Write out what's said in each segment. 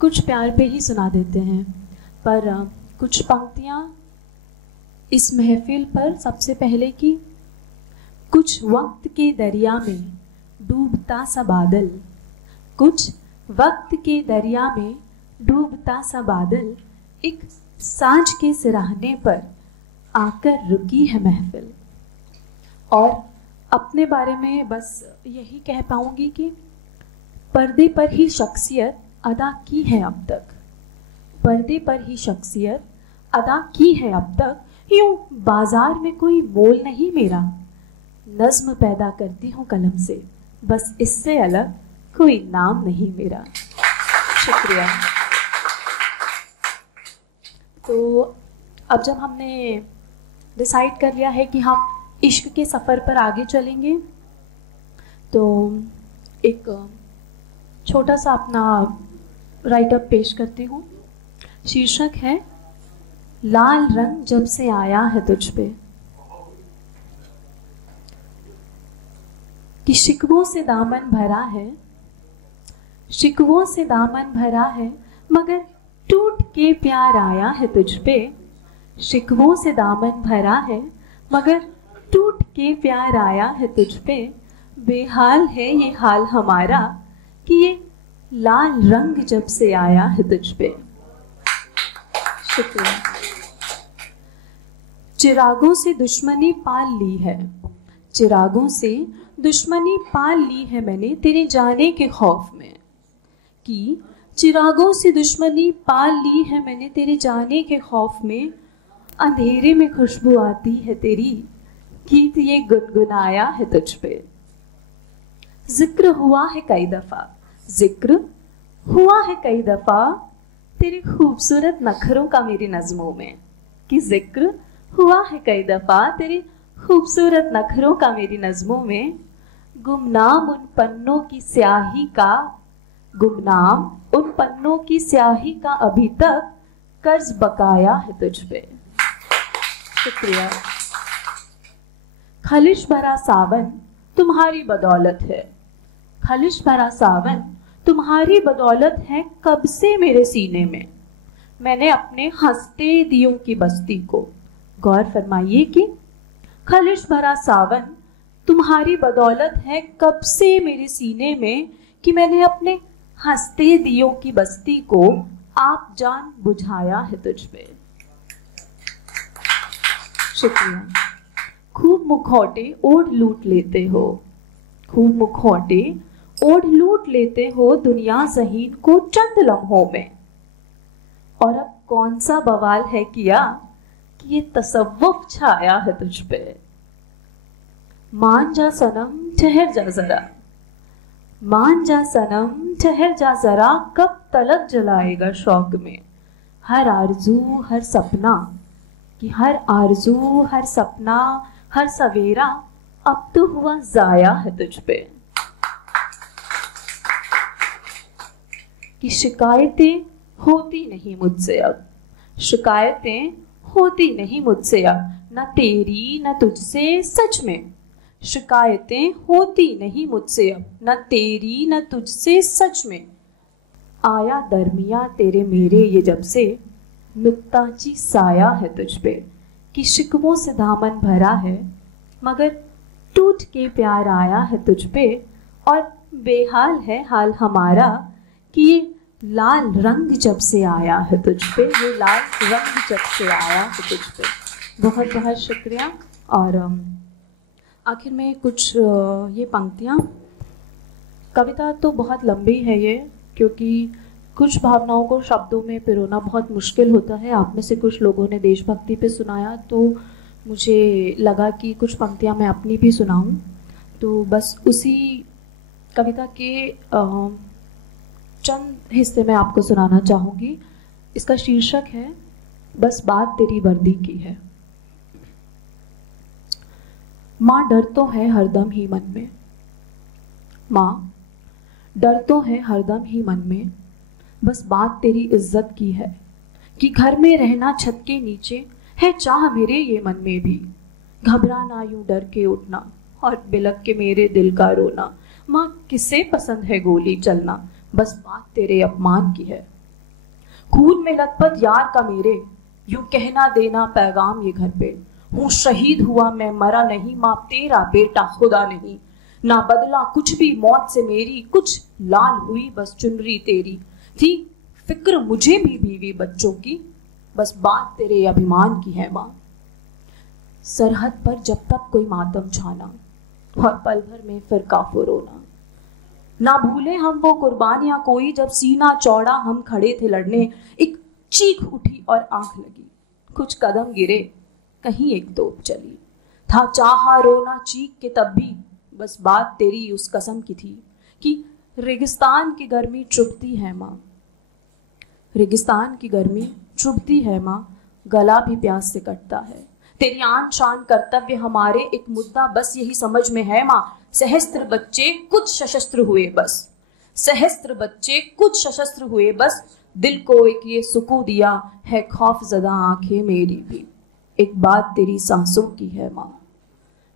कुछ प्यार पे ही सुना देते हैं, पर कुछ पंक्तियाँ इस महफिल पर सबसे पहले की। कुछ वक्त के दरिया में डूबता सा बादल, कुछ वक्त के दरिया में डूबता सा बादल, एक सांझ के सिराहने पर आकर रुकी है महफिल। और अपने बारे में बस यही कह पाऊंगी कि पर्दे पर ही शख्सियत अदा की है अब तक, पर्दे पर ही शख्सियत अदा की है अब तक। यूं बाजार में कोई मोल नहीं मेरा, नज्म पैदा करती हूँ कलम से, बस इससे अलग कोई नाम नहीं मेरा। शुक्रिया। तो अब जब हमने डिसाइड कर लिया है कि हम इश्क के सफ़र पर आगे चलेंगे, तो एक छोटा सा अपना राइटअप पेश करती हूँ। शीर्षक है लाल रंग जब से आया है तुझ पे। कि शिकवों से दामन भरा है, शिकवों से दामन भरा है, मगर टूट के प्यार आया है तुझ पे। शिकवों से दामन भरा है, मगर टूट के प्यार आया है तुझ पे। बेहाल है ये हाल हमारा, कि ये लाल रंग जब से आया है तुझ पे। शुक्रिया। चिरागों से दुश्मनी पाल ली है, चिरागों से दुश्मनी पाल ली है मैंने तेरे जाने के खौफ में। कि चिरागों से दुश्मनी पाल ली है मैंने तेरे जाने के खौफ में। अंधेरे में खुशबू आती है तेरी, गीत ये गुनगुनाया है तुझ पे। जिक्र हुआ है कई दफा, जिक्र हुआ है कई दफा तेरे खूबसूरत नखरों का मेरी नज़मों में। कि जिक्र हुआ है कई दफा तेरे खूबसूरत नखरों का मेरी नज़मों में। गुमनाम उन पन्नों की स्याही का, गुमनाम उन पन्नों की स्याही का अभी तक कर्ज बकाया है तुझ पे। शुक्रिया। खलिश भरा सावन तुम्हारी बदौलत है, खलिश भरा सावन तुम्हारी बदौलत है कब से मेरे सीने में। मैंने अपने हंसते दियों की बस्ती को, गौर फरमाइए कि खलिश भरा सावन तुम्हारी बदौलत है कब से मेरे सीने में। कि मैंने अपने हंसते दियों की बस्ती को आप जान बुझाया है तुझ पे। शुक्रिया। खूब मुखौटे ओढ़ लूट लेते हो, खूब मुखौटे ओढ़ लूट लेते हो दुनिया ज़हीन को चंद लम्हों में। और अब कौन सा बवाल है किया कि ये तसव्वुफ छाया है तुझ पे। मान जा सनम ठहर जा जरा, मान जा सनम ठहर जा जरा, कब तलक जलाएगा शौक में हर आरजू हर सपना। कि हर आरजू हर सपना हर सवेरा अब तो हुआ जाया है तुझ पे। कि शिकायतें होती नहीं मुझसे अब, शिकायतें होती नहीं मुझसे अब, न तेरी न तुझसे सच में। शिकायतें होती नहीं मुझसे अब, न तेरी न तुझसे सच में। आया दरमिया तेरे मेरे ये जब से, नुक्ताची साया है तुझ पे। कि शिकवों से दामन भरा है, मगर टूट के प्यार आया है तुझ पे। और बेहाल है हाल हमारा, कि ये लाल रंग जब से आया है तुझ पे, ये लाल रंग जब से आया है तुझ पे। बहुत बहुत शुक्रिया। और आखिर में कुछ ये पंक्तियाँ, कविता तो बहुत लंबी है ये, क्योंकि कुछ भावनाओं को शब्दों में पिरोना बहुत मुश्किल होता है। आप में से कुछ लोगों ने देशभक्ति पे सुनाया, तो मुझे लगा कि कुछ पंक्तियाँ मैं अपनी भी सुनाऊं। तो बस उसी कविता के चंद हिस्से में आपको सुनाना चाहूँगी। इसका शीर्षक है बस बात तेरी वर्दी की है। माँ डर तो है हरदम ही मन में, माँ डर तो है हरदम ही मन में, बस बात तेरी इज्जत की है। कि घर में रहना छत के नीचे है चाह मेरे ये मन में भी, घबराना यूं डर के उठना और बिलक के मेरे दिल का रोना। माँ किसे पसंद है गोली चलना, बस बात तेरे अपमान की है। खून में लथपथ यार का मेरे, यूं कहना देना पैगाम ये घर पे। हूं शहीद हुआ मैं मरा नहीं, मां तेरा बेटा खुदा नहीं। ना बदला कुछ भी मौत से मेरी, कुछ लाल हुई बस चुनरी तेरी। थी फिक्र मुझे भी बीवी बच्चों की, बस बात तेरे अभिमान की है मां। सरहद पर जब तक कोई मातम छाना, और पल भर में फिर काफो रोना। ना भूले हम वो कुर्बानियां कोई, जब सीना चौड़ा हम खड़े थे लड़ने। एक चीख उठी और आंख लगी, कुछ कदम गिरे, कहीं एक तोप चली। था चाहा रोना चीख के तब भी, बस बात तेरी उस कसम की थी कि रेगिस्तान की गर्मी चुभती है माँ। रेगिस्तान की गर्मी चुभती है माँ, गला भी प्यास से कटता है। तेरी आन शान कर्तव्य हमारे, एक मुद्दा बस यही समझ में है माँ। सहस्त्र बच्चे कुछ सशस्त्र हुए बस, सहस्त्र बच्चे कुछ सशस्त्र हुए बस। दिल को एक ये सुकून दिया है खौफ ज़दा आंखें मेरी भी। एक बात तेरी सांसों की है माँ,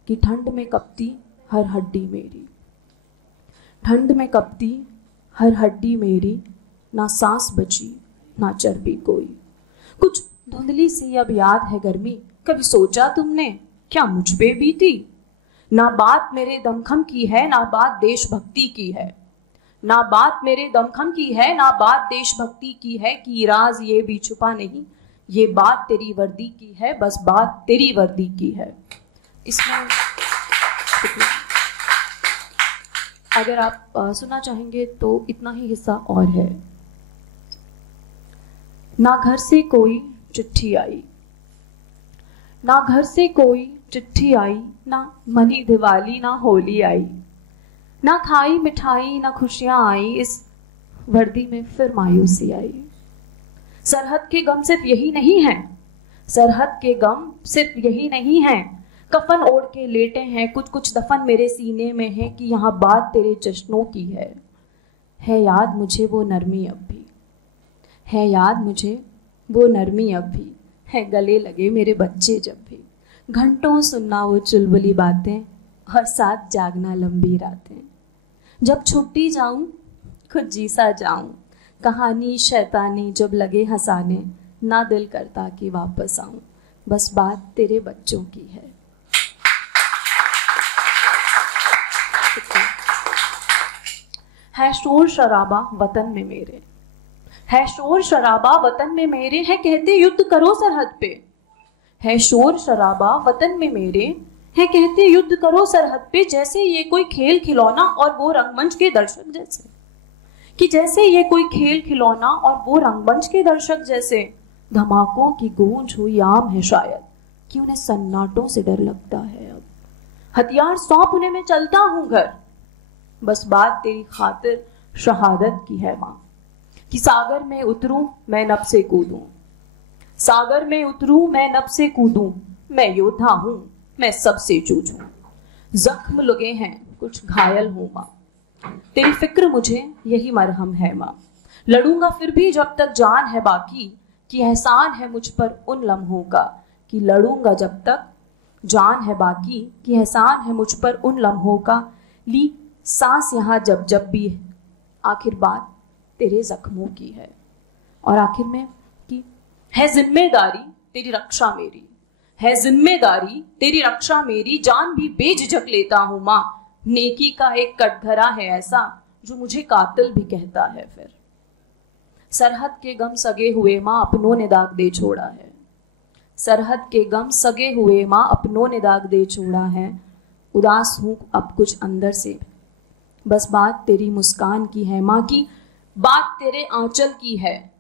कि ठंड में कपती हर हड्डी मेरी। ठंड में कपती हर हड्डी मेरी, ना सांस बची ना चर्बी कोई। कुछ धुंधली सी अब याद है गर्मी, कभी सोचा तुमने क्या मुझ पे बीती। ना बात मेरे दमखम की है, ना बात देशभक्ति की है। ना बात मेरे दमखम की है, ना बात देशभक्ति की है, कि राज ये भी छुपा नहीं, ये बात तेरी वर्दी की है, बस बात तेरी वर्दी की है। इसमें अगर आप सुनना चाहेंगे तो इतना ही हिस्सा और है। ना घर से कोई चिट्ठी आई, ना घर से कोई चिट्ठी आई, ना मनी दिवाली ना होली आई। ना खाई मिठाई ना खुशियां आई, इस वर्दी में फिर मायूसी आई। सरहद के गम सिर्फ यही नहीं है, सरहद के गम सिर्फ यही नहीं है। कफन ओढ़ के लेटे हैं कुछ कुछ दफन मेरे सीने में है, कि यहाँ बात तेरे जश्नों की है याद मुझे वो नरमी अब भी, है याद मुझे वो नरमी अब भी, है गले लगे मेरे बच्चे जब भी। घंटों सुनना वो चुलबुली बातें, और साथ जागना लंबी रातें। जब छुट्टी जाऊं खुद जी सा जाऊं, कहानी शैतानी जब लगे हंसाने, ना दिल करता कि वापस आऊं, बस बात तेरे बच्चों की है शोर शराबा वतन में मेरे, है शोर शराबा वतन में मेरे, है कहते युद्ध करो सरहद पे। है शोर शराबा वतन में मेरे, है कहते युद्ध करो सरहद पे। जैसे ये कोई खेल खिलौना और वो रंगमंच के दर्शक जैसे, कि जैसे ये कोई खेल खिलौना और वो रंगमंच के दर्शक जैसे। धमाकों की गूंज हुई आम है शायद, कि उन्हें सन्नाटों से डर लगता है अब। हथियार सौंप उन्हें मैं चलता हूं घर, बस बात तेरी खातिर शहादत की है माँ। कि सागर में उतरूं मैं नभ से कूदूं, सागर में उतरूं मैं नभ से कूदूं। मैं योद्धा हूं मैं सबसे जूझूं, जख्म लगे हैं कुछ घायल हूं माँ। तेरी फिक्र मुझे यही मरहम है माँ। लड़ूंगा फिर भी जब तक जान है बाकी, कि एहसान है मुझ पर उन लम्हों का। कि लड़ूंगा जब तक जान है बाकी, कि एहसान है मुझ पर उन लम्हों का। ली सांस यहाँ जब जब भी, आखिर बात तेरे जख्मों की है। और आखिर में कि है जिम्मेदारी तेरी रक्षा मेरी, है जिम्मेदारी तेरी रक्षा मेरी। जान भी बेझिझक लेता हूं माँ, नेकी का एक कटघरा है ऐसा, जो मुझे कातिल भी कहता है फिर। सरहद के गम सगे हुए माँ अपनों ने दाग दे छोड़ा है, सरहद के गम सगे हुए माँ अपनों ने दाग दे छोड़ा है। उदास हूं अब कुछ अंदर से, बस बात तेरी मुस्कान की है माँ। की बात तेरे आंचल की है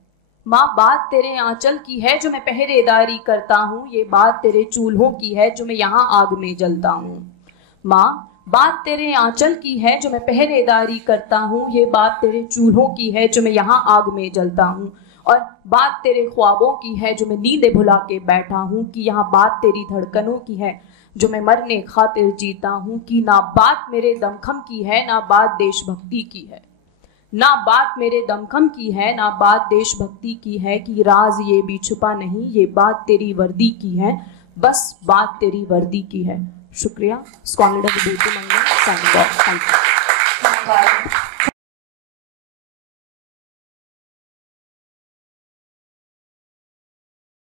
माँ, बात तेरे आंचल की है, जो मैं पहरेदारी करता हूँ। ये बात तेरे चूल्हों की है, जो मैं यहाँ आग में जलता हूँ माँ। बात तेरे आंचल की है, जो मैं पहरेदारी करता हूँ। ये बात तेरे चूल्हों की है, जो मैं यहाँ आग में जलता हूँ। और बात तेरे ख्वाबों की है, जो मैं नींदें भुला के बैठा हूँ। कि यहाँ बात तेरी धड़कनों की है, जो मैं मरने खातिर जीता हूँ। कि ना बात मेरे दमखम की है, ना बात देशभक्ति की है, ना बात मेरे दमखम की है, ना बात देशभक्ति की है। कि राज ये भी छुपा नहीं, ये बात तेरी वर्दी की है, बस बात तेरी वर्दी की है। शुक्रिया। Scholar Vibhuti Mangal. Thank you.